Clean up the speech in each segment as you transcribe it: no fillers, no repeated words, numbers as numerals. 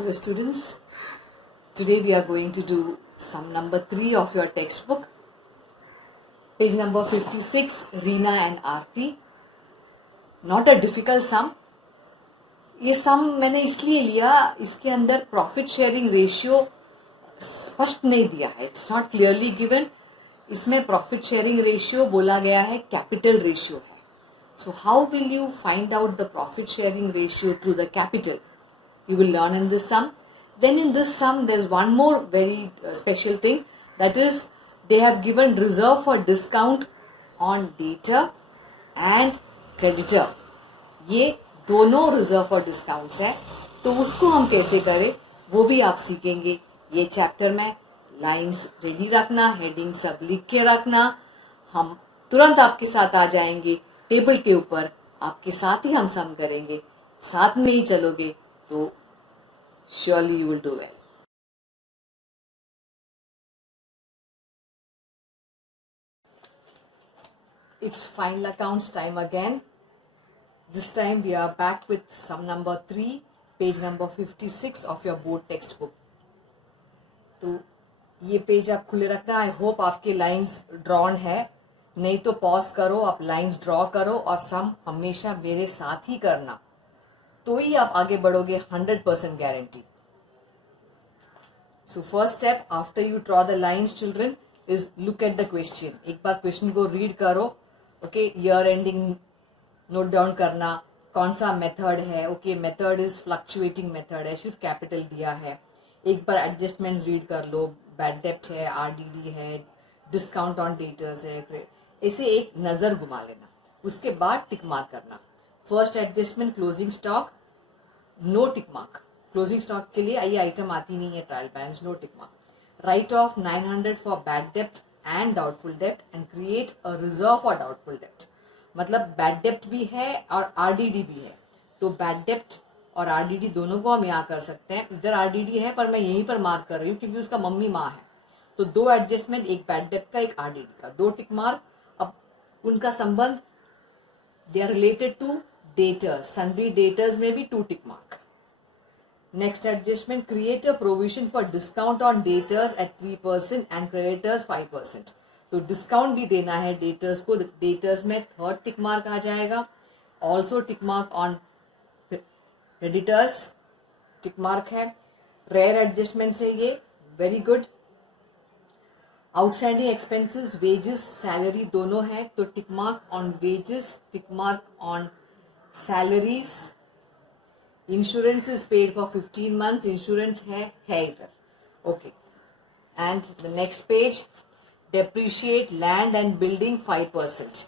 Hello students, today we are going to do sum number 3 of your textbook, page number 56, Reena and Aarti. Not a difficult sum. ये सम मैंने इसलिए लिया, इसके अंदर profit sharing ratio स्पष्ट नहीं दिया है, इट्स नॉट क्लियरली गिवन. इसमें प्रॉफिट शेयरिंग रेशियो बोला गया है कैपिटल रेशियो है. So how will you find out the profit sharing ratio through the capital? You will learn in this sum. Then in this sum there's one more very special thing, that is they have given reserve for discount on debtor and creditor. ये दोनों reserve for discounts है, तो उसको हम कैसे करें वो भी आप सीखेंगे ये चैप्टर में. लाइंस रेडी रखना, हेडिंग सब लिख के रखना. हम तुरंत आपके साथ आ जाएंगे टेबल के ऊपर, आपके साथ ही हम सम करेंगे. साथ में ही चलोगे तो surely you will do well. It's final accounts time again. This time we are back with sum number 3, page number 56 of your board textbook. तो ये पेज आप खुले रखना. आई होप आपके लाइंस ड्रॉन है, नहीं तो पॉज करो, आप लाइंस ड्रॉ करो और सम हमेशा मेरे साथ ही करना, तो ही आप आगे बढ़ोगे. 100% guarantee. So first step after you draw the lines, children, is look at the question. एक बार क्वेश्चन को रीड करो. Okay, year ending note down करना, कौन सा मेथड है. Okay, method is fluctuating method है, सिर्फ कैपिटल दिया है. एक बार एडजस्टमेंट्स रीड कर लो. बैड डेब्ट है, आरडीडी है, डिस्काउंट ऑन डेटर्स है, ऐसे एक नजर घुमा लेना. उसके बाद टिक मार्क करना. First adjustment closing stock, no tick mark. Closing stock के लिए ये आइटम आती नहीं है trial balance, no tick mark. Right of 900 for bad dept and doubtful dept and create a reserve for doubtful डेप्ट. मतलब bad डेप्ट भी है और आरडीडी भी है, तो बैड डेप्ट और आरडीडी दोनों को हम यहाँ कर सकते हैं. इधर आरडीडी है पर मैं यहीं पर मार्क कर रही हूँ क्योंकि उसका मम्मी माँ है. तो दो एडजस्टमेंट, एक बैड डेप्ट का, एक आरडीडी का, 2 टिक मार्क. अब उनका संबंध, they are related to debtors, sundry debtors में भी 2 tick mark. Next adjustment, create a provision for discount on debtors at 3% and creditors 5%. तो डिस्काउंट भी देना है डेटर्स को. डेटर्स में 3rd टिक मार्क आ जाएगा. Also tick mark on creditors, tick mark है. रेयर एडजस्टमेंट से ये very good. Outstanding expenses, wages, salary दोनों है, तो tick mark on wages, tick mark on salaries. Insurance is paid for 15 months. Insurance है इधर. Okay, and the next page, depreciate land and building 5%.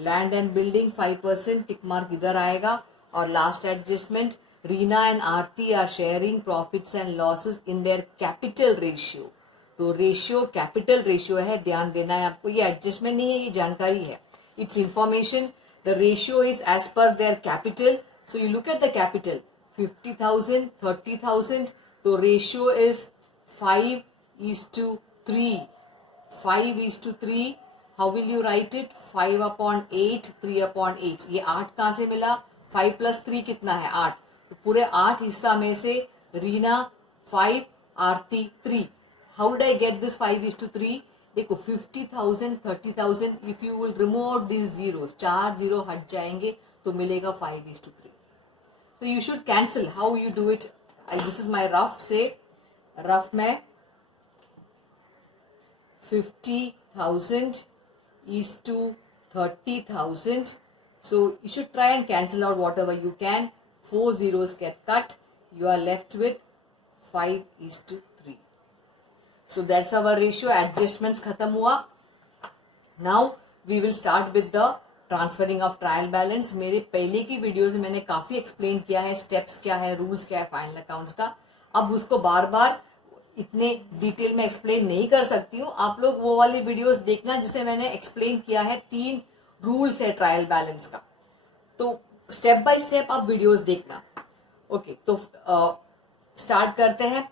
Land and building 5%, tick mark इधर आएगा. और last adjustment, Reena and Aarti are sharing profits and losses in their capital ratio. तो ratio capital ratio है, ध्यान देना है आपको. ये एडजस्टमेंट नहीं है, ये जानकारी है, it's information. The ratio is as per their capital. So you look at the capital, 50,000, 30,000. तो ratio is 5:3. 5:3. How will you write it? 5/8, 3/8. ये 8 कहां से मिला? 5 + 3 कितना है? 8. तो पूरे 8 हिस्सा में से रीना 5, आरती 3. How did I get this 5:3? देखो 50,000, 30,000. If you will remove this zeros, 4 zero हट जाएंगे तो मिलेगा 5:3. So you should cancel. How you do it? This is my rough. Say rough में 50,000 is to 30,000. So you should try and cancel out whatever you can. 4 zeros get cut. You are left with 5:3. So that's our ratio. Adjustments खत्म हुआ. Now we will start with the transferring of trial balance. मेरे पहले की videos में मैंने काफी explain किया है, स्टेप्स क्या है, रूल्स क्या है फाइनल अकाउंट्स का. अब उसको बार बार इतने डिटेल में एक्सप्लेन नहीं कर सकती हूँ. आप लोग वो वाली वीडियोस देखना जिसे मैंने एक्सप्लेन किया है. 3 रूल्स है ट्रायल बैलेंस का, तो स्टेप बाय स्टेप आप वीडियोस देखना. ओके, तो स्टार्ट करते हैं.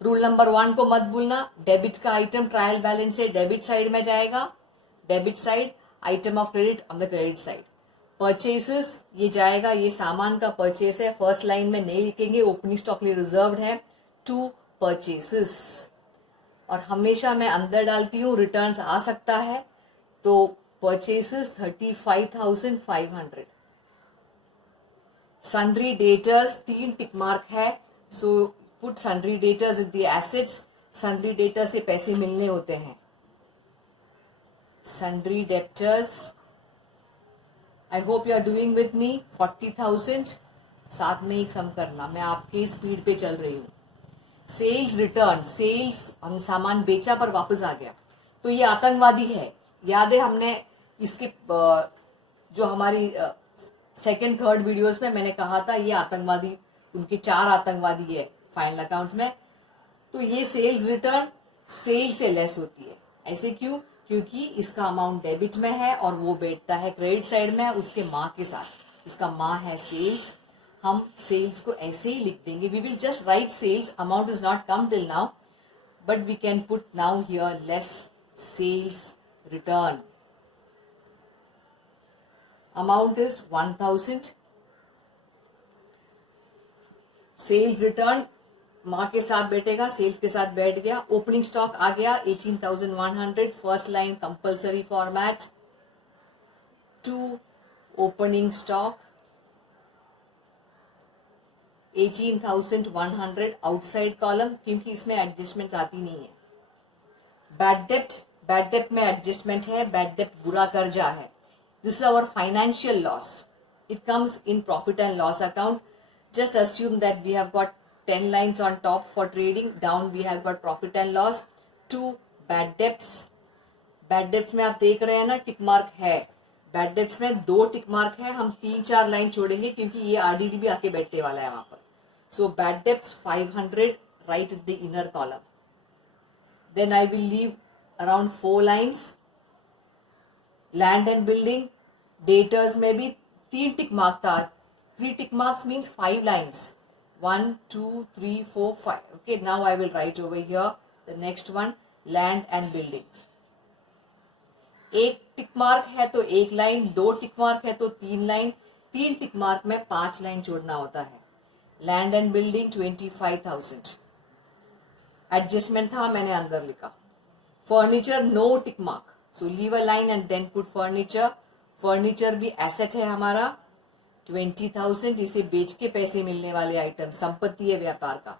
रूल नंबर 1 को मत भूलना. डेबिट का आइटम ट्रायल बैलेंस से डेबिट साइड में जाएगा. Debit side, item of credit on the credit side. Purchases ये जाएगा, ये सामान का परचेस है, फर्स्ट लाइन में नहीं लिखेंगे, ओपनिंग स्टॉक लिए रिजर्व्ड है टू परचेसेस। और हमेशा मैं अंदर डालती हूँ रिटर्न्स आ सकता है, तो purchases 35,500। Sundry debtors 3 tick mark है, so put sundry debtors in the assets. Sundry debtor से पैसे मिलने होते हैं। Sundry debtors, I hope you are doing with me. 40,000 साथ में एक सम करना, मैं आपके स्पीड पे चल रही हूँ। सेल्स रिटर्न, सेल्स हम सामान बेचा पर वापस आ गया, तो ये आतंकवादी है। याद है हमने इसके जो हमारी सेकंड थर्ड वीडियोस में मैंने कहा था ये आतंकवादी, उनके 4 आतंकवादी है फाइनल अकाउंट्स में। तो ये सेल्स रिटर्न सेल से लेस होती है। ऐसे क्यों? क्योंकि इसका अमाउंट डेबिट में है और वो बैठता है क्रेडिट साइड में उसके माँ के साथ। इसका माँ है सेल्स, हम सेल्स को ऐसे ही लिख देंगे। We will just write sales, amount is not come till now, but we can put now here less sales return. Amount is 1,000। Sales return माँ के साथ बैठेगा, सेल्स के साथ बैठ गया। ओपनिंग स्टॉक आ गया 18,100। First line compulsory format to opening stock 18,100 outside column, क्योंकि इसमें एडजस्टमेंट आती नहीं है। बैड डेप्ट, बैड डेप्ट में एडजस्टमेंट है। बैड डेप्ट बुरा कर्जा है। This is our financial loss, it comes in profit and loss account. Just assume that we have got 10 lines on top for trading, down we have got profit and loss. 2 bad debts. Bad debts में आप देख रहे हैं ना टिक mark है। Bad debts में 2 tick mark है, हम 3-4 लाइन छोड़ेंगे क्योंकि ये आरडीडी भी आके बैठने वाला है वहां पर। So bad debts 500, write the inner column. Then I will leave around 4 lines. Land and building debtors में भी 3 टिक मार्क था। 3 tick marks means 5 lines. 1, 2, 3, 4, 5. Okay, now I will write over here the next one, land and building. 1 tick mark है तो 1 line, 2 tick mark है तो 3 line, 3 tick mark में 5 line जोड़ना होता है। Land and building 25,000। एडजस्टमेंट था, मैंने अंदर लिखा। Furniture no tick mark, so leave a line and then put furniture. Furniture भी एसेट है हमारा 20,000, इसे बेच के पैसे मिलने वाले आइटम, संपत्ति है व्यापार का।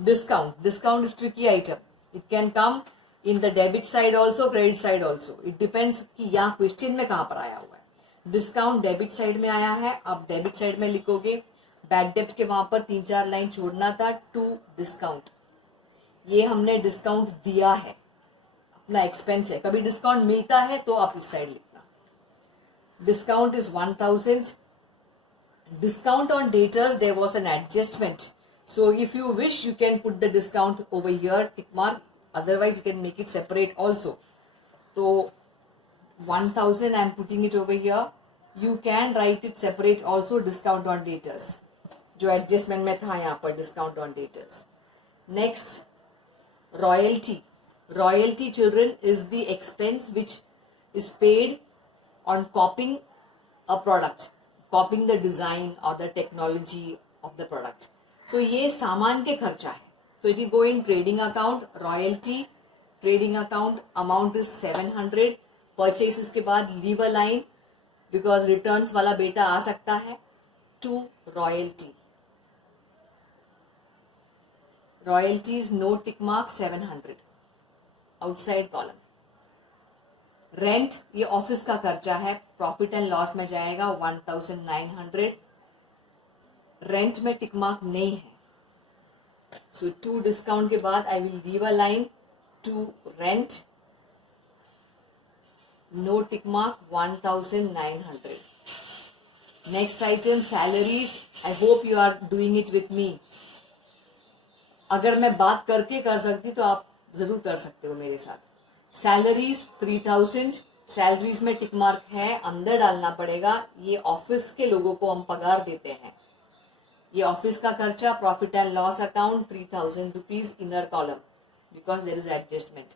Discount, discount is tricky item, it can come in the debit side also, credit side also, it depends कि यहाँ क्वेश्चन में कहाँ पर आया हुआ है। डिस्काउंट डेबिट साइड में आया है, आप डेबिट साइड में लिखोगे। बैड डेब्ट के वहां पर 3-4 लाइन छोड़ना था। टू डिस्काउंट, ये हमने डिस्काउंट दिया है, अपना एक्सपेंस है। कभी डिस्काउंट मिलता है तो आप इस साइड लिखना। Discount is 1,000। Discount on debtors, there was an adjustment, so if you wish you can put the discount over here tick mark, otherwise you can make it separate also. So 1,000 I am putting it over here, you can write it separate also, discount on debtors जो adjustment में था यहाँ पर, discount on debtors. Next, royalty. Royalty, children, is the expense which is paid on copying a product, copying the design or the technology of the product. So ये सामान के खर्चा है, so it will go in trading account. Royalty trading account amount is 700. Purchases के बाद leave a line because returns वाला बेटा आ सकता है to royalty. Royalties no tick mark 700 outside column. Rent, ये ऑफिस का खर्चा है, प्रॉफिट एंड लॉस में जाएगा 1,900। रेंट में टिक मार्क नहीं है, सो टू डिस्काउंट के बाद I will leave a line to rent, no tick mark 1,900। Next item salaries, I hope you are doing it with me. अगर मैं बात करके कर सकती तो आप जरूर कर सकते हो मेरे साथ। सैलरीज 3,000, सैलरीज में टिक मार्क है, अंदर डालना पड़ेगा। ये ऑफिस के लोगों को हम पगार देते हैं, ये ऑफिस का खर्चा। Profit and loss account 3,000 rupees inner column because there is adjustment.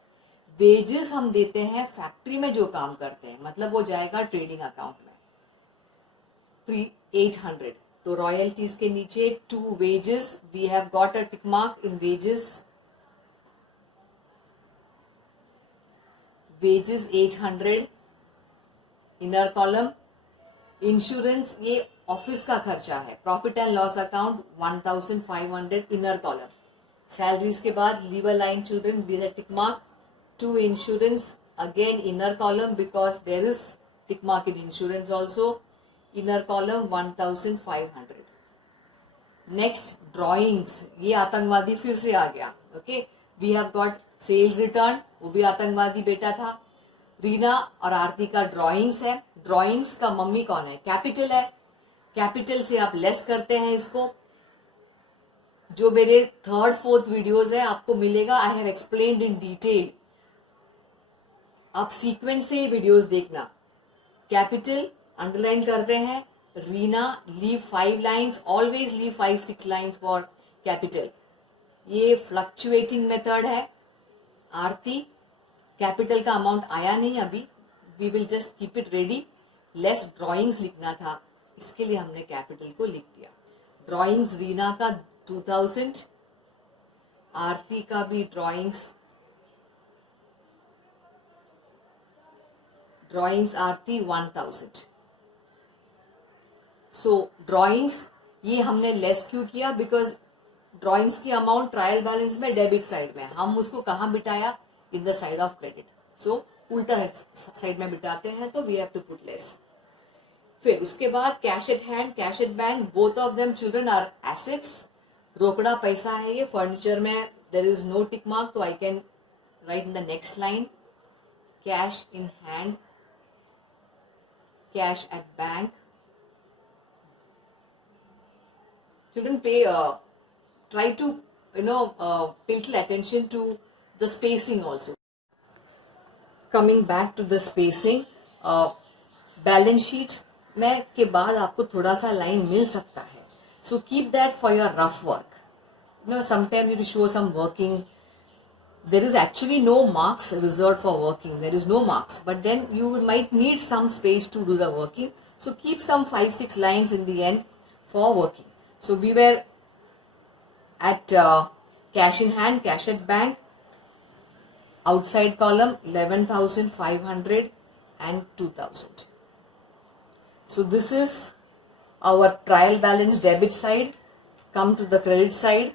Wages हम देते हैं फैक्ट्री में जो काम करते हैं, मतलब वो जाएगा ट्रेडिंग अकाउंट में। 800. तो रॉयल्टीज के नीचे to wages, we have got a tick mark in wages. Wages 800 inner column. Insurance ये ऑफिस का खर्चा है. Profit and loss account 1500 inner column. Salaries के बाद leave a line children with a tick mark. To insurance again inner column because there is tick mark in insurance also. Inner column 1500. Next drawings, ये आतंकवादी फिर से आ गया. Okay, we have got sales return, वो भी आतंकवादी बेटा था. रीना और आरती का ड्रॉइंग्स है. ड्रॉइंग्स का मम्मी कौन है? कैपिटल है. कैपिटल से आप लेस करते हैं इसको. जो मेरे 3rd 4th वीडियोस है आपको मिलेगा. I have explained in detail. आप सीक्वेंस से वीडियोस देखना. कैपिटल अंडरलाइन करते हैं. Reena leave 5 lines. Always leave 5-6 lines for capital. ये फ्लक्चुएटिंग मेथड है. आरती कैपिटल का अमाउंट आया नहीं अभी. We will just keep it ready. Less drawings लिखना था, इसके लिए हमने कैपिटल को लिख दिया. ड्रॉइंग्स रीना का 2000. आरती का भी ड्रॉइंग्स आरती 1000. सो ड्रॉइंग्स ये हमने लेस क्यों किया? बिकॉज ड्रॉइंग्स की अमाउंट ट्रायल बैलेंस में डेबिट साइड में, हम उसको कहाँ बिठाया? In the side of credit. So उल्टा साइड में बिठाते हैं तो we have to put less. फिर उसके बाद cash at hand, cash at bank, both of them children are assets. रोकड़ा पैसा है ये. फर्नीचर में there is no tick mark, तो I can write in the next line cash in hand, cash at bank. Children try to pay little attention to the spacing also. Coming back to the spacing, balance sheet में के बाद आपको थोड़ा सा line मिल सकता है. So keep that for your rough work. Sometimes you show some working. There is actually no marks reserved for working. There is no marks, but then you might need some space to do the working. So keep some 5-6 lines in the end for working. So we were at cash in hand, cash at bank, outside column 11,500 and 2,000. So this is our trial balance debit side. Come to the credit side.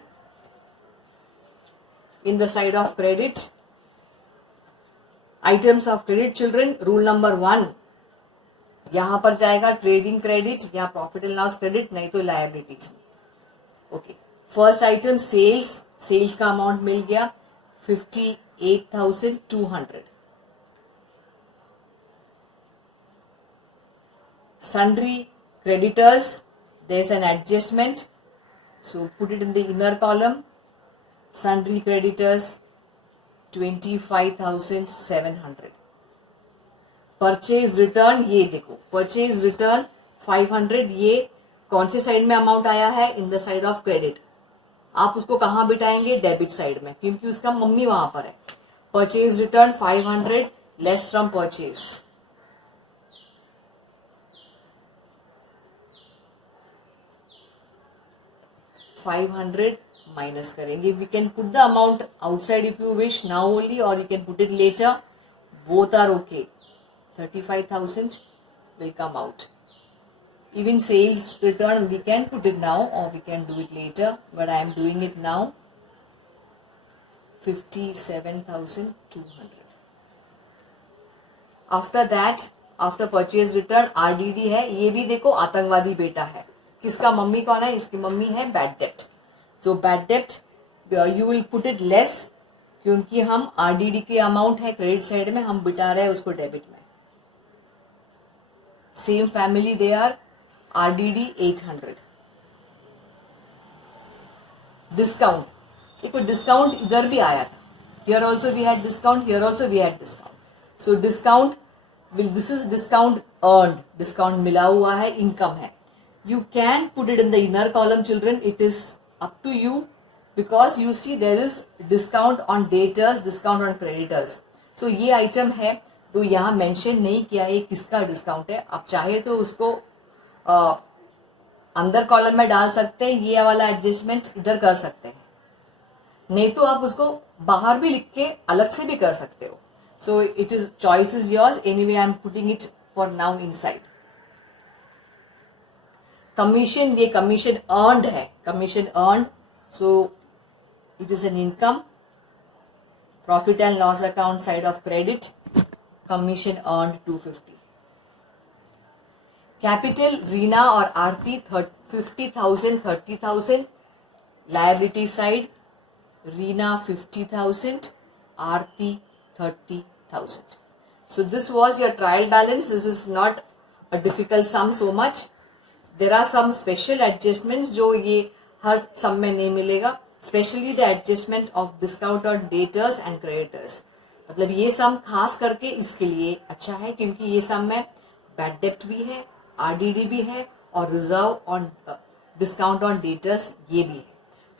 In the side of credit, items of credit children, rule number 1. यहां पर जाएगा trading credit या profit and loss credit, नहीं तो liabilities. Okay, first item sales. Sales का amount मिल गया 58,200. Sundry creditors, there is an adjustment, so put it in the inner column. Sundry creditors 25,700. Purchase return, ये देखो परचेज रिटर्न 500. ये कौन से साइड में अमाउंट आया है? इन द साइड ऑफ क्रेडिट. आप उसको कहां बिठाएंगे? डेबिट साइड में, क्योंकि उसका मम्मी वहां पर है. Purchase return 500 less from purchase. $500 minus करेंगे. We can put the amount outside if you wish now only, और you can put it later. Both are okay. 35,000 will come out. Even sales return we can put it now or we can do it later, but I am doing it now. 57,200. After that, after purchase return RDD है. ये भी देखो आतंकवादी बेटा है. किसका mummy कौन है? इसकी मम्मी है bad dept. So bad debt you will put it less, क्योंकि हम RDD के अमाउंट है क्रेडिट साइड में, हम बिटा रहे हैं उसको डेबिट में. Same family they are. RDD 800. Discount, देखो डिस्काउंट इधर भी आया था. Here also we had discount, here also we had discount. So discount will, this is discount earned. Discount मिला हुआ है, इनकम है. You can put it in the inner column children. It is up to you, because you see there is discount on debtors, discount on creditors. So ये item है तो यहाँ mention नहीं किया है किसका डिस्काउंट है. आप चाहे तो उसको अंदर कॉलम में डाल सकते हैं, ये वाला एडजस्टमेंट इधर कर सकते हैं, नहीं तो आप उसको बाहर भी लिख के अलग से भी कर सकते हो. So it is choice is yours. Anyway I am putting it for now inside. Commission, ये कमीशन अर्नड है, commission earned, so it is an income. Profit and loss account side of credit, commission earned 250. Capital, Reena or Aarti 50,000, 30,000. Liability side, Reena 50,000, Aarti 30,000. So this was your trial balance. This is not a difficult sum so much. There are some special adjustments जो ये हर sum में नहीं मिलेगा. Specially the adjustment of discount on debtors and creditors. मतलब ये सम खास करके इसके लिए अच्छा है क्योंकि ये सम में बैड डेप्ट भी है, आरडीडी भी है और reserve on discount on debtors ये भी है.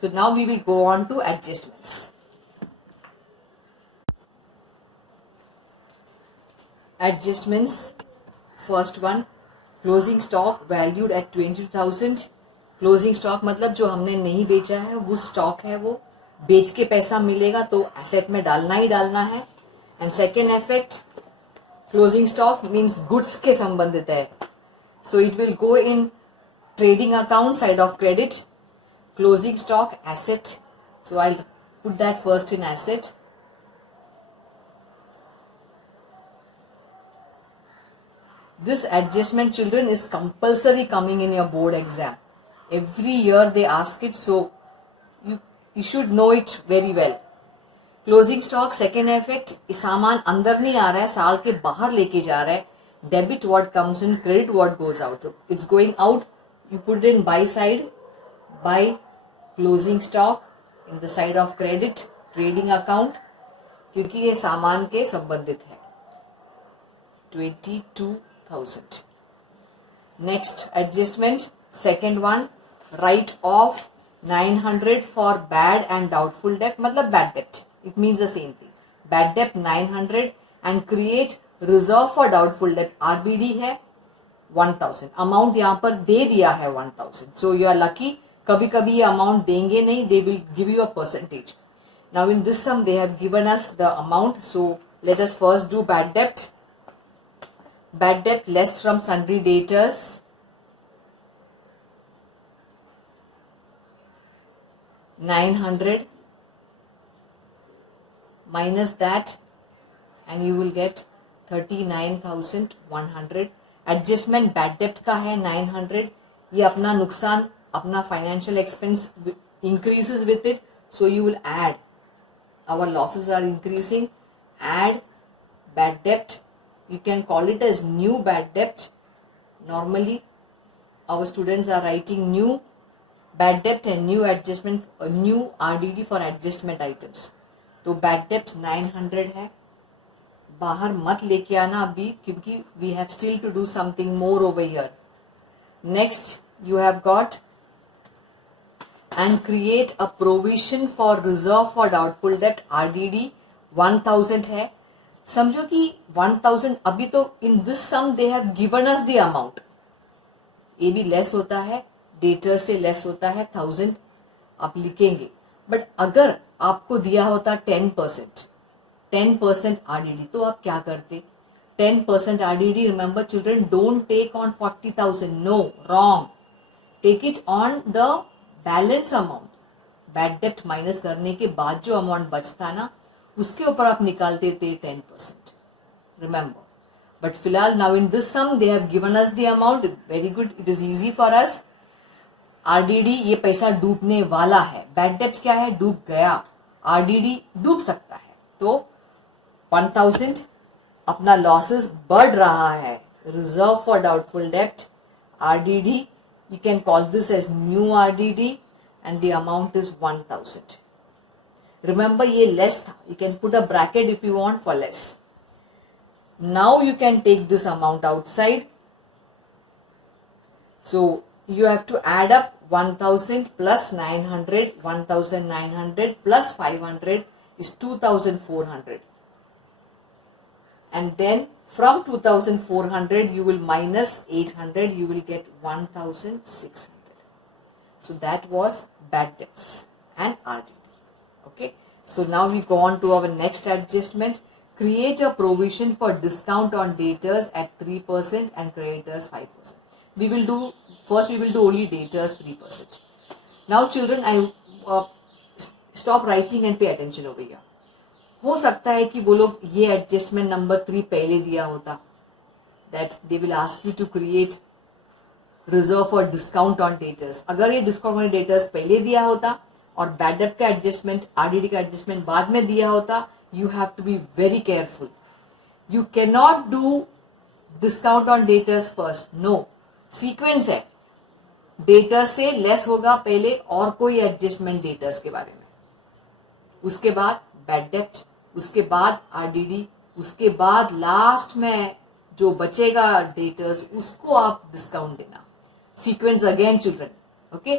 So now we will go on to adjustments. Adjustments, first one, closing stock valued at 22,000. Closing stock मतलब जो हमने नहीं बेचा है वो स्टॉक है, वो बेच के पैसा मिलेगा तो एसेट में डालना ही डालना है. And second effect, closing stock means goods के संबंधित है, so it will go in trading account side of credit. Closing stock asset, so I put that first in asset. This adjustment, children, is compulsory coming in your board exam. Every year they ask it, so you should know it very well. Closing stock, second effect, सामान अंदर नहीं आ रहा है, साल के बाहर लेके जा रहा है. Debit what comes in, credit what goes out. So it's going out, you put it in buy side, buy closing stock in the side of credit, trading account, क्योंकि ये सामान के संबंधित है. 22,000. Next adjustment, second one, write off 900 for bad and doubtful debt. मतलब bad debt, it means the same thing. Bad debt 900 and create reserve for doubtful debt. RBD है 1,000. Amount यहाँ पर दे दिया है 1,000. So you are lucky. कभी कभी ये amount देंगे नहीं, they will give you a percentage. Now in this sum they have given us the amount. So let us first do bad debt. Bad debt less from sundry debtors. $900 minus that and you will get 39,100. Adjustment bad डेप्ट का है 900. ये अपना नुकसान, अपना financial expense increases with it, so you will add. Our losses are increasing. Add bad debt. You can call it as new bad debt. Normally our students are writing new bad debt and new adjustment, new RDD for adjustment items. तो bad debt 900 है. बाहर मत लेके आना अभी क्योंकि we have still to do something more over here. Next you have got and create a provision for reserve for doubtful debt. RDD 1000 है. समझो कि 1000 अभी तो in this sum they have given us the amount. ये भी less होता है, debtor से लेस होता है 1000 आप लिखेंगे. बट अगर आपको दिया होता 10% आरडीडी तो आप क्या करते? 10% RDD, remember children, don't take on 40,000. No, wrong. Take it on the balance amount. Bad डेप्ट माइनस करने के बाद जो अमाउंट बचता ना उसके ऊपर आप निकालते थे 10%. रिमेंबर. बट फिलहाल now in this sum they have given us the amount. Very good, it is easy for us. RDD ये पैसा डूबने वाला है. बैड डेप्ट क्या है? डूब गया. आरडीडी डूब सकता है. तो 1000 अपना लॉसेस बढ़ रहा है. रिजर्व फॉर डाउटफुल डेप्ट, RDD, you can call this as new RDD and the amount is 1000. Remember ये लेस था. You can put a bracket if you want for less. Now you can take this amount outside. So you have to add up 1000 plus 900. 1900 plus 500 is 2400. And then from 2400 you will minus 800, you will get 1600. So that was bad debts and RDD. Okay, so now we go on to our next adjustment. Create a provision for discount on debtors at 3% and creditors 5%. We will do only debtors 3%. Now children, I stop writing and pay attention over here. हो सकता है कि वो लोग ये adjustment number 3 पहले दिया होता, that they will ask you to create reserve for discount on debtors. अगर ये डिस्काउंट ऑन डेटर्स पहले दिया होता और बैड डेट का एडजस्टमेंट, आरडीडी का एडजस्टमेंट बाद में दिया होता, you have to be very careful. You can not do discount on debtors first. No, sequence है. डेटर्स से लेस होगा पहले और कोई एडजस्टमेंट डेटर्स के बारे में, उसके बाद बैड डेट, उसके बाद आरडीडी, उसके बाद लास्ट में जो बचेगा डेटर्स उसको आप डिस्काउंट देना. Sequence again children. Okay,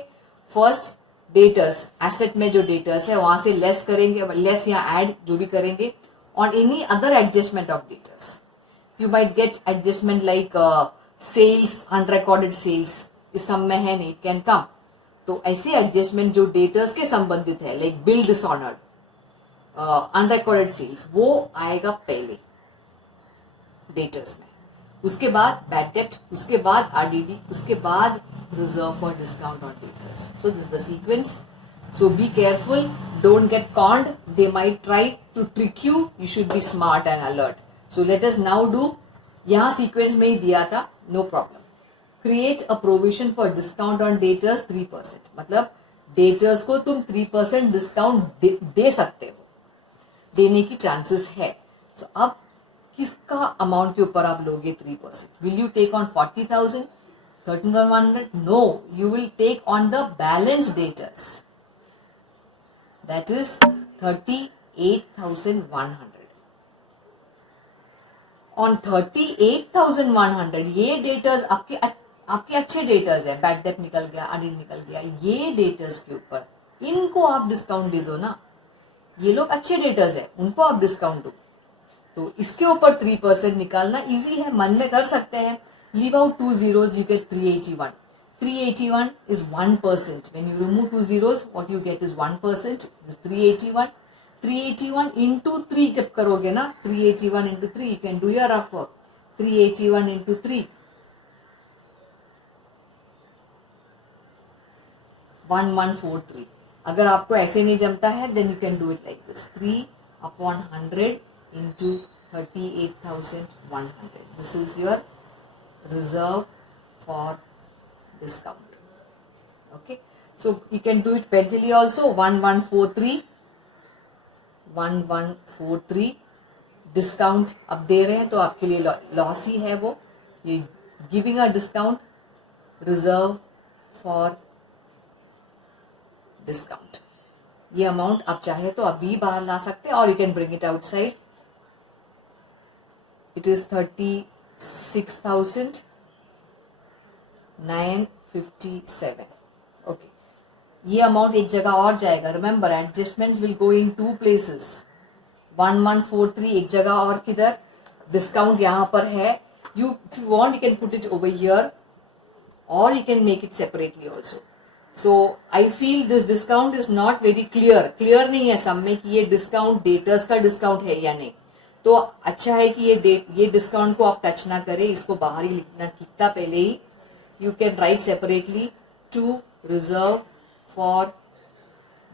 first debtors, asset में जो डेटर्स है वहां से लेस करेंगे, लेस या ऐड जो भी करेंगे on any other adjustment of debtors. You might get adjustment like sales, unrecorded sales, इस सब में है नहीं, कैन कम. तो ऐसे एडजस्टमेंट जो डेटर्स के संबंधित है, like bill dishonoured, unrecorded sales, वो आएगा पहले डेटर्स में. उसके बाद बैड डेट, उसके बाद आरडीडी, उसके बाद reserve for discount on debtors. So this the sequence. So be careful, don't get conned. They might try to trick you. You should be smart and alert. So let us now do. यहां sequence में ही दिया था, no problem. Create a provision for discount on debtors 3%. मतलब debtors को तुम 3% discount दे सकते हो, देने की चांसेस है. सो अब किसका अमाउंट के ऊपर आप लोगे 3%? Will you take on 40,000, 13,100? No, you will take on the balance debtors, that is 38,100. On 38,100 ये डेटर्स आपके अच्छे डेटर्स है. बैड डेट निकल गया, आरडीडी निकल गया, ये डेटर्स के ऊपर इनको आप डिस्काउंट दे दो ना. ये लोग अच्छे डेटर्स है, उनको आप डिस्काउंट दो. तो इसके ऊपर 3% निकालना इजी है, मन में कर सकते हैं. Leave out 2 zeros, you get 381. 381 is 1%. When you remove 2 zeros, what you get is 1%. This 381. 381 into 3 जब करोगे ना, 381 into 3, you can do your rough work. 381 into 3, 1143. अगर आपको ऐसे नहीं जमता है, then you can do it like this. 3/100 into 38,100. This is your reserve for discount. Okay, so you can do it mentally also. 1143 discount अब दे रहे हैं तो आपके लिए लॉस ही है वो. ये giving a discount, reserve for discount. ये अमाउंट आप चाहे तो अभी बाहर ला सकते हैं, और you can bring it outside. It is 36,957. Okay, ये अमाउंट एक जगह और जाएगा. Remember, adjustments will go in 2 places. 1143 एक जगह और किधर, डिस्काउंट यहां पर है. You want you can put it over here, और you can make it separately also. So I feel this discount is not very clear नहीं है सब में कि ये डिस्काउंट डेटर्स का डिस्काउंट है या नहीं. तो अच्छा है कि ये डिस्काउंट को आप टच ना करें, इसको बाहर ही लिखता पहले ही. You can write separately to reserve for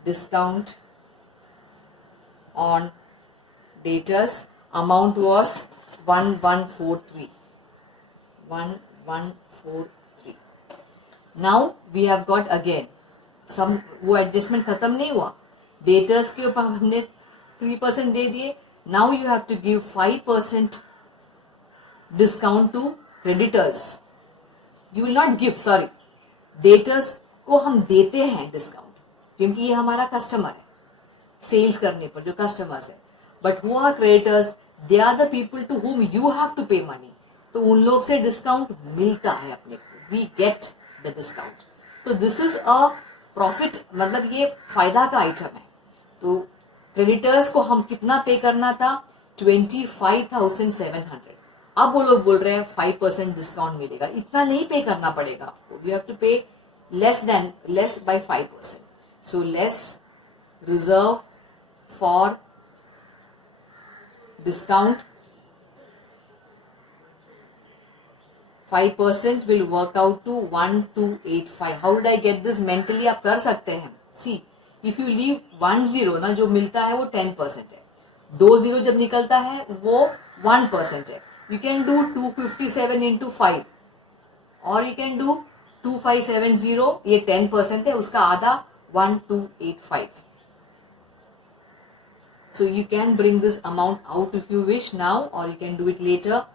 discount on debtors. Amount was 1143. 1143. Now we have got again some, वो एडजस्टमेंट खत्म नहीं हुआ. डेटर्स के ऊपर हमने 3% दे दिए. Now you have to give 5% discount to creditors. You will not give, sorry, debtors को हम देते हैं डिस्काउंट क्योंकि ये हमारा कस्टमर है. सेल्स करने पर जो कस्टमर्स है, but who are creditors, they are the people to whom you have to pay money. तो उन लोग से डिस्काउंट मिलता है अपने को, वी गेट द डिस्काउंट. तो दिस इज अ प्रॉफिट, मतलब ये फायदा का आइटम है. तो क्रेडिटर्स को हम कितना पे करना था, 25,700. अब वो लोग बोल रहे हैं 5% डिस्काउंट मिलेगा. इतना नहीं पे करना पड़ेगा आपको. यू हैव टू पे less by 5%. So less reserve for discount 5% will work out to 1285. How did I get this? Mentally आप कर सकते हैं. See, if you leave 10 ना, जो मिलता है वो 10% है. 20 जब निकलता है वो 1% है. You can do 257 into 5 or you can do 2570. ये 10% है, उसका आधा 1285. So you can bring this amount out if you wish now, or you can do it later.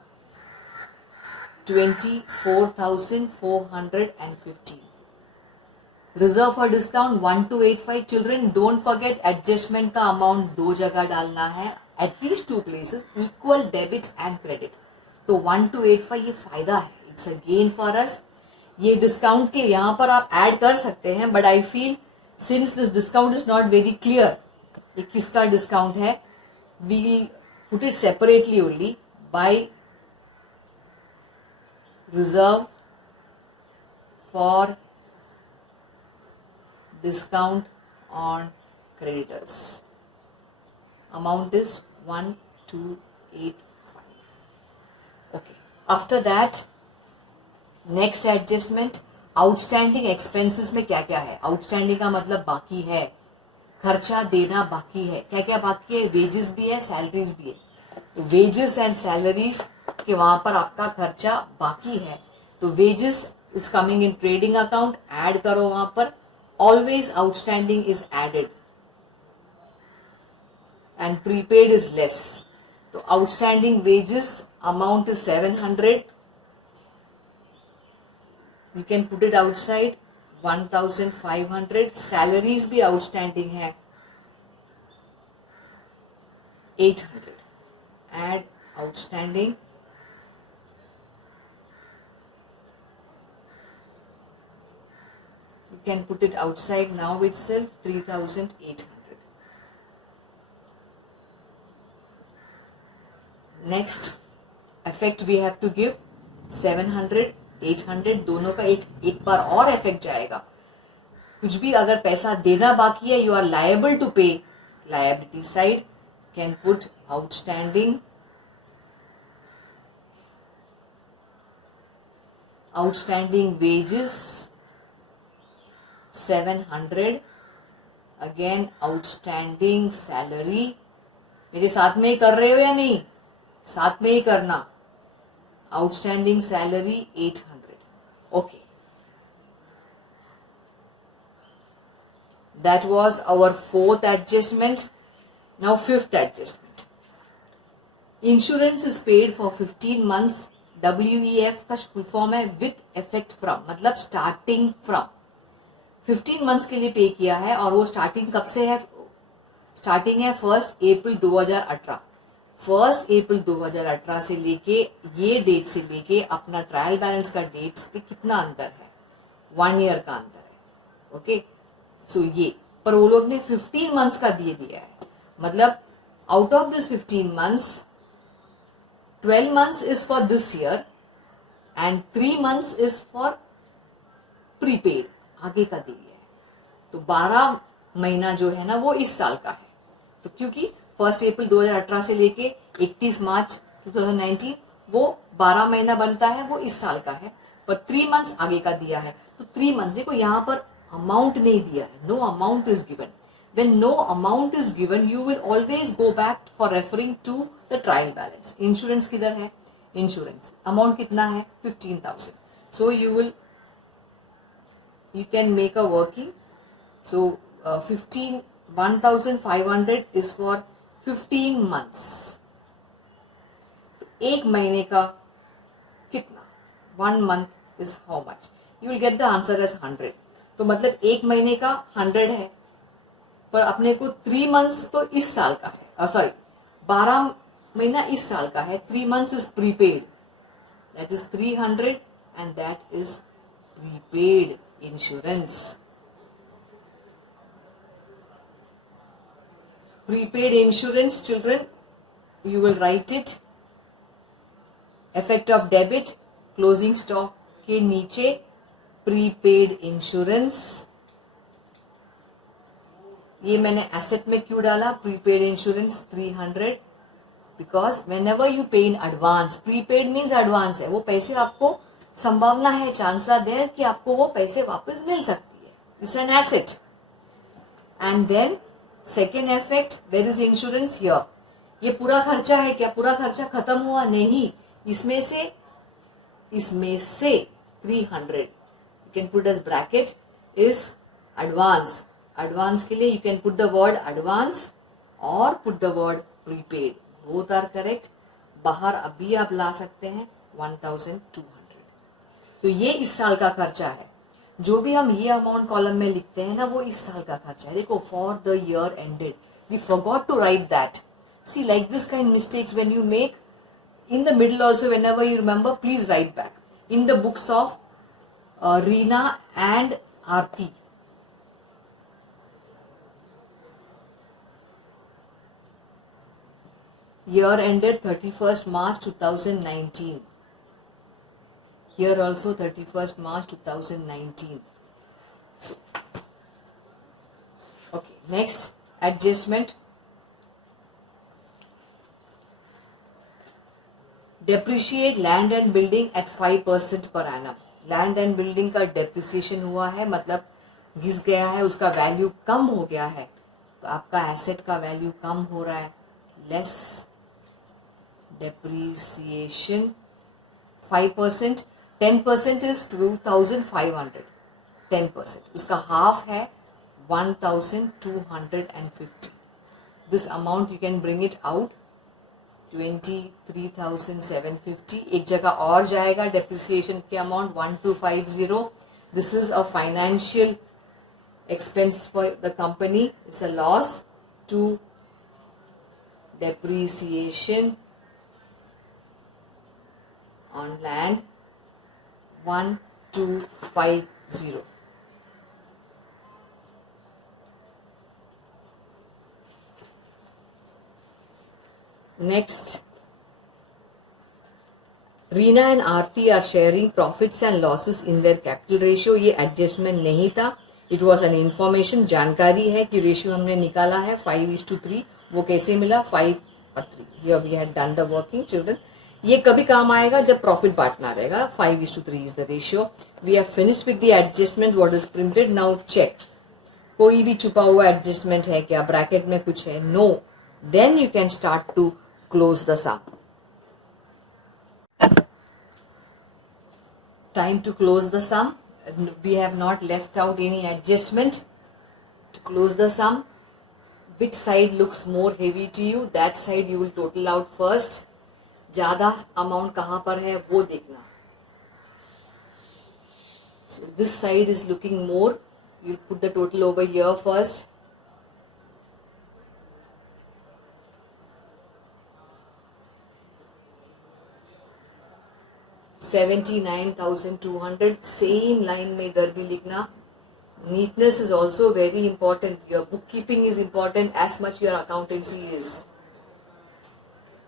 24,415. Reserve for discount 1285. Children, don't forget adjustment का amount दो जगह डालना है, at least 2 places, equal debit and credit. तो 1285 ये फायदा है, it's a gain for us. ये डिस्काउंट के यहाँ पर आप ऐड कर सकते हैं, but I feel since this discount is not very clear ये किसका डिस्काउंट है, we put it separately only by reserve for discount on creditors. Amount is 1285. Okay. After that, next adjustment, outstanding expenses में क्या क्या है? Outstanding का मतलब बाकी है, खर्चा देना बाकी है. क्या क्या बाकी है? Wages भी है, salaries भी है. तो wages and salaries के वहां पर आपका खर्चा बाकी है. तो wages is coming in trading account, add करो वहां पर. Always outstanding is added and prepaid is less. So outstanding wages amount is 700. You can put it outside 1500. Salaries भी outstanding है 800. Add outstanding. You can put it outside now itself 3800. Next effect we have to give 700 800 दोनों का एक बार और effect जाएगा. कुछ भी अगर पैसा देना बाकी है, यू आर लायबल टू पे, liability side can put outstanding wages 700. Again outstanding salary. मेरे साथ में ही कर रहे हो या नहीं? साथ में ही करना. Outstanding salary 800. Okay, that was our fourth adjustment. Now fifth adjustment. Insurance is paid for 15 months. WEF का फुल फॉर्म है विथ इफेक्ट फ्रॉम, मतलब स्टार्टिंग फ्रॉम. 15 मंथ्स के लिए पे किया है और वो स्टार्टिंग कब से है? स्टार्टिंग है 1 अप्रैल 2018. 1 अप्रैल 2018 से लेके ये डेट से लेके अपना ट्रायल बैलेंस का डेट पे कितना अंतर है? 1 ईयर का अंतर है. ओके, सो ये पर वो लोग ने 15 मंथ्स का दिया है. मतलब out of this 15 months 12 months is for this year and 3 months is for prepaid, आगे का दिया है. तो 12 महीना जो है ना वो इस साल का है. तो क्योंकि 1 अप्रैल 2018 से लेके 31 मार्च 2019 वो 12 महीना बनता है, वो इस साल का है. पर 3 मंथ्स आगे का दिया है. तो 3 मंथ देखो यहाँ पर अमाउंट नहीं दिया है, no amount is given. When no amount is given, you will always go back for referring to the trial balance. Insurance किधर है? Insurance amount कितना है? 15,000. So you can make a working. So 1,500 is for 15 months. तो एक महीने का कितना? 1 month is how much? You will get the answer as 100. तो मतलब एक महीने का 100 है, पर अपने को 3 मंथ्स तो इस साल का है, सॉरी 12 महीना इस साल का है. 3 months is prepaid, that is 300 and that is prepaid insurance. Prepaid insurance children, you will write it. Effect of debit closing stock के नीचे प्रीपेड इंश्योरेंस, ये मैंने एसेट में क्यों डाला? Prepaid insurance 300, because whenever you pay in advance, prepaid means advance है, वो पैसे आपको संभावना है, चांस आर देयर कि आपको वो पैसे वापस मिल सकती है, it's an asset. And then second effect, where is insurance here, ये पूरा खर्चा है क्या? पूरा खर्चा खत्म हुआ नहीं, इसमें से 300 you can put as bracket is advance. Advance के लिए you can put the word advance और put the word prepaid, both are correct. बाहर अभी आप ला सकते हैं 1200. तो ये इस साल का खर्चा है. जो भी हम ये अमाउंट कॉलम में लिखते हैं ना, वो इस साल का खर्चा है. देखो, for the year ended, we forgot to write that. See, like this kind mistakes when you make in the middle also, whenever you remember, please write back in the books of Reena and Aarti. Year ended 31st March 2019. Here also 31st March 2019. So, okay, next adjustment. Depreciate land and building at 5% per annum. Land and building का depreciation हुआ है, मतलब घिस गया है, उसका value कम हो गया है, तो आपका एसेट का वैल्यू कम हो रहा है. लेस डेप्रिसिएशन 5%, 10% इज 2500, 10% उसका हाफ है 1250. This amount you can bring it out 23,750. एक जगह और जाएगा डेप्रिसिएशन के amount 1250. This is a financial expense for the company, it's a loss to depreciation on land 1250. Next, Reena and Aarti are sharing profits and losses in their capital ratio. ये adjustment नहीं था, it was an information, जानकारी है कि ratio हमने निकाला है 5:3. वो कैसे मिला? 5 और 3. Here we had done the working, children. ये कभी काम आएगा जब प्रॉफिट बांटना रहेगा. 5:3 is the ratio. We have finished with the adjustment what is printed. Now check, कोई भी छुपा हुआ एडजस्टमेंट है क्या? ब्रैकेट में कुछ है? No. Then you can start to close the sum. Time to close the sum. We have not left out any adjustment. To close the sum, which side looks more heavy to you? That side you will total out first. ज्यादा amount कहां पर है वो देखना. So this side is looking more. You'll put the total over here first. 79,200. Same line में इधर भी लिखना. Neatness is also very important. Your book keeping is important as much your accountancy is.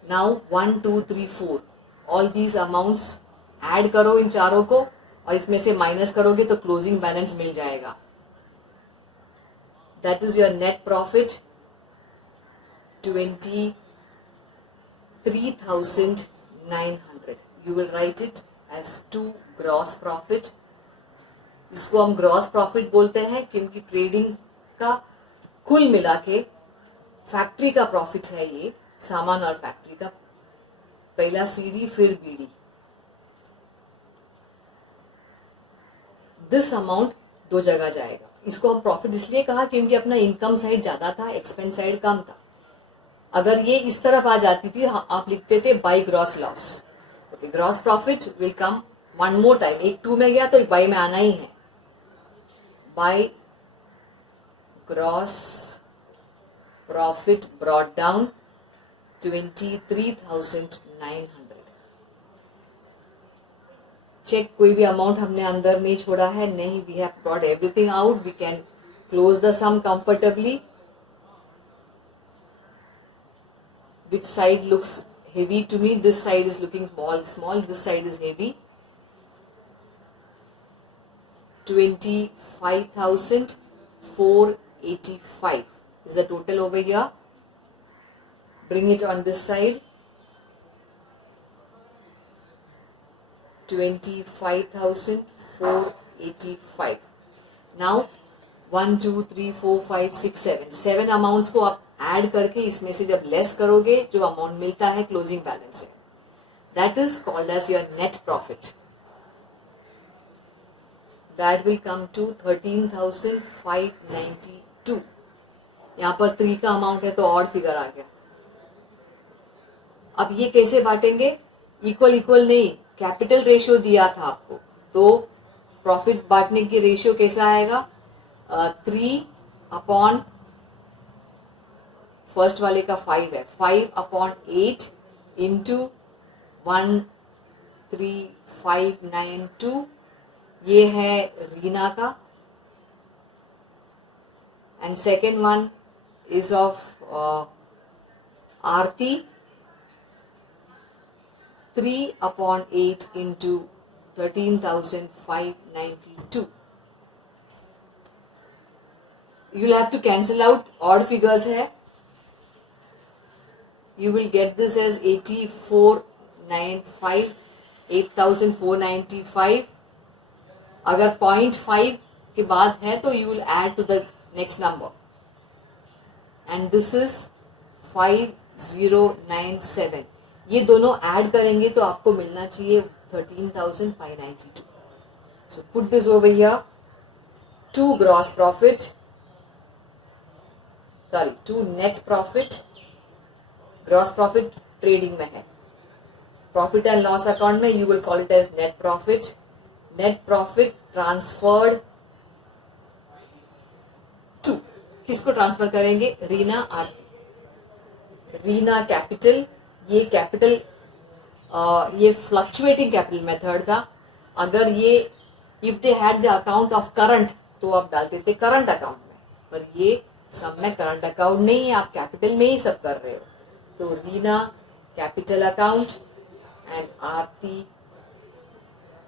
Now 1, 2, 3, 4 all these amounts add करो इन चारों को और इसमें से माइनस करोगे तो क्लोजिंग बैलेंस मिल जाएगा. That is your net profit 23,900. You will write it as 2 gross profit. इसको हम ग्रॉस प्रॉफिट बोलते हैं क्योंकि ट्रेडिंग का कुल मिला के फैक्ट्री का प्रॉफिट है ये, सामान और फैक्ट्री का. पहला सीडी फिर बीडी. दिस अमाउंट दो जगह जाएगा. इसको हम प्रॉफिट इसलिए कहा क्योंकि अपना इनकम साइड ज्यादा था, एक्सपेंस साइड कम था. अगर ये इस तरफ आ जाती थी आप लिखते थे by gross loss. Gross profit will come one more time. एक 2 में गया तो एक बाई में आना ही है. By gross profit brought down 23,900. Check, कोई भी अमाउंट हमने अंदर नहीं छोड़ा है. नहीं, we have brought everything out. We can close the sum comfortably. Which side looks heavy to me? This side is looking small. This side is heavy. 25,485 is the total over here. Bring it on this side. 25,485. Now 1 2 3 4 5 6 7 amounts को आप add करके इसमें से जब less करोगे जो amount मिलता है क्लोजिंग बैलेंस से, that is called as your net profit. That will come to 13,592. यहां पर 3 का अमाउंट है तो ऑड फिगर आ गया. अब ये कैसे बांटेंगे? इक्वल इक्वल नहीं, कैपिटल रेशियो दिया था आपको, तो प्रॉफिट बांटने की रेशियो कैसा आएगा? 3 अपॉन फर्स्ट वाले का 5 है, 5 अपॉन 8 इंटू 13592. ये है रीना का. And second one is of Aarti. 3 upon 8 into 13,592. You'll have to cancel out odd figures here. You will get this as 8495, 8,495. अगर 0.5 के बाद है तो you will add to the next number. And this is 5097. ये दोनों add करेंगे तो आपको मिलना चाहिए 13,592. So put this over here. 2 gross profit, sorry, 2 net profit. Gross profit trading में है. प्रॉफिट एंड लॉस अकाउंट में you will call it as net profit. Net profit transferred to, किसको ट्रांसफर करेंगे? रीना आरती. रीना कैपिटल. ये कैपिटल ये fluctuating capital method था. अगर ये if they had the account of current तो आप डालते थे करंट अकाउंट में, पर ये सब में करंट अकाउंट नहीं है, आप कैपिटल में ही सब कर रहे हो. तो Reena capital account and Aarti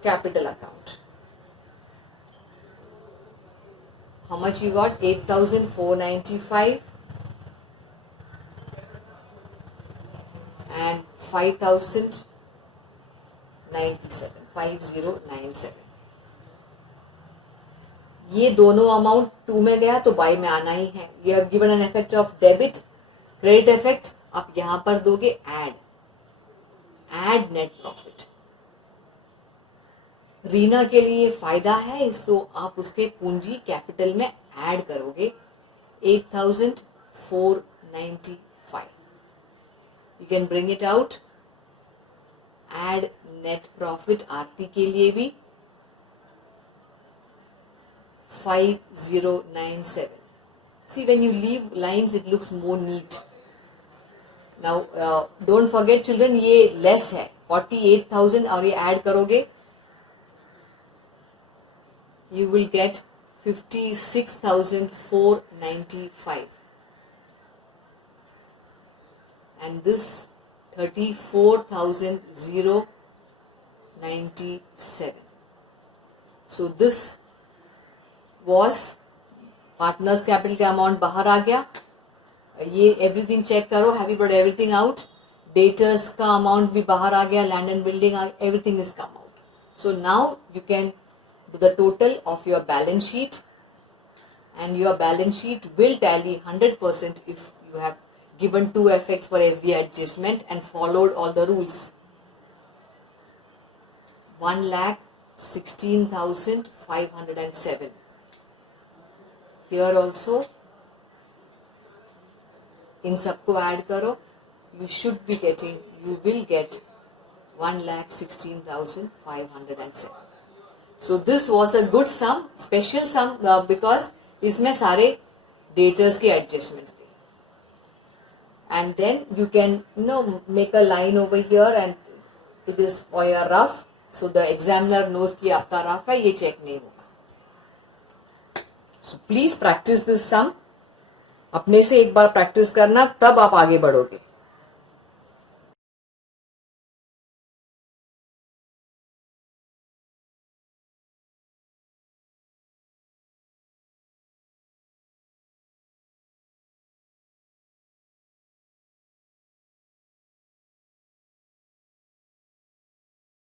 capital account. How much you got? 8,495 and 5,097, 5097. ये दोनों अमाउंट 2 में गया तो बाय में आना ही है. You have given an effect of debit, credit effect. आप यहां पर दोगे ऐड नेट प्रॉफिट. रीना के लिए फायदा है, इसको आप उसके पूंजी कैपिटल में ऐड करोगे. 8,495. You can bring it out. Add net profit आरती के लिए भी 5097. See, when you leave lines, it looks more neat. Now, don't forget children, ये less है 48,000 और ये add करोगे you will get 56,495. And this 34,097. So this was partners capital का amount बाहर आ गया. ये एवरीथिंग चेक करो, have you brought everything out. Debtors का अमाउंट भी बाहर आ गया, land and building, everything is come out. So now you can do the total of your balance sheet and your balance sheet will tally 100% if you have given 2 effects for every adjustment and followed all the rules. 1,16,507. Here also in सबको add करो, you will get 1,16,507. So this was a good sum, special sum because इसमें सारे debtors के adjustment थे. And then you can make a line over here and it is for your rough, so the examiner knows कि आपका rough है, ये check नहीं होगा. So please practice this sum. अपने से एक बार प्रैक्टिस करना, तब आप आगे बढ़ोगे.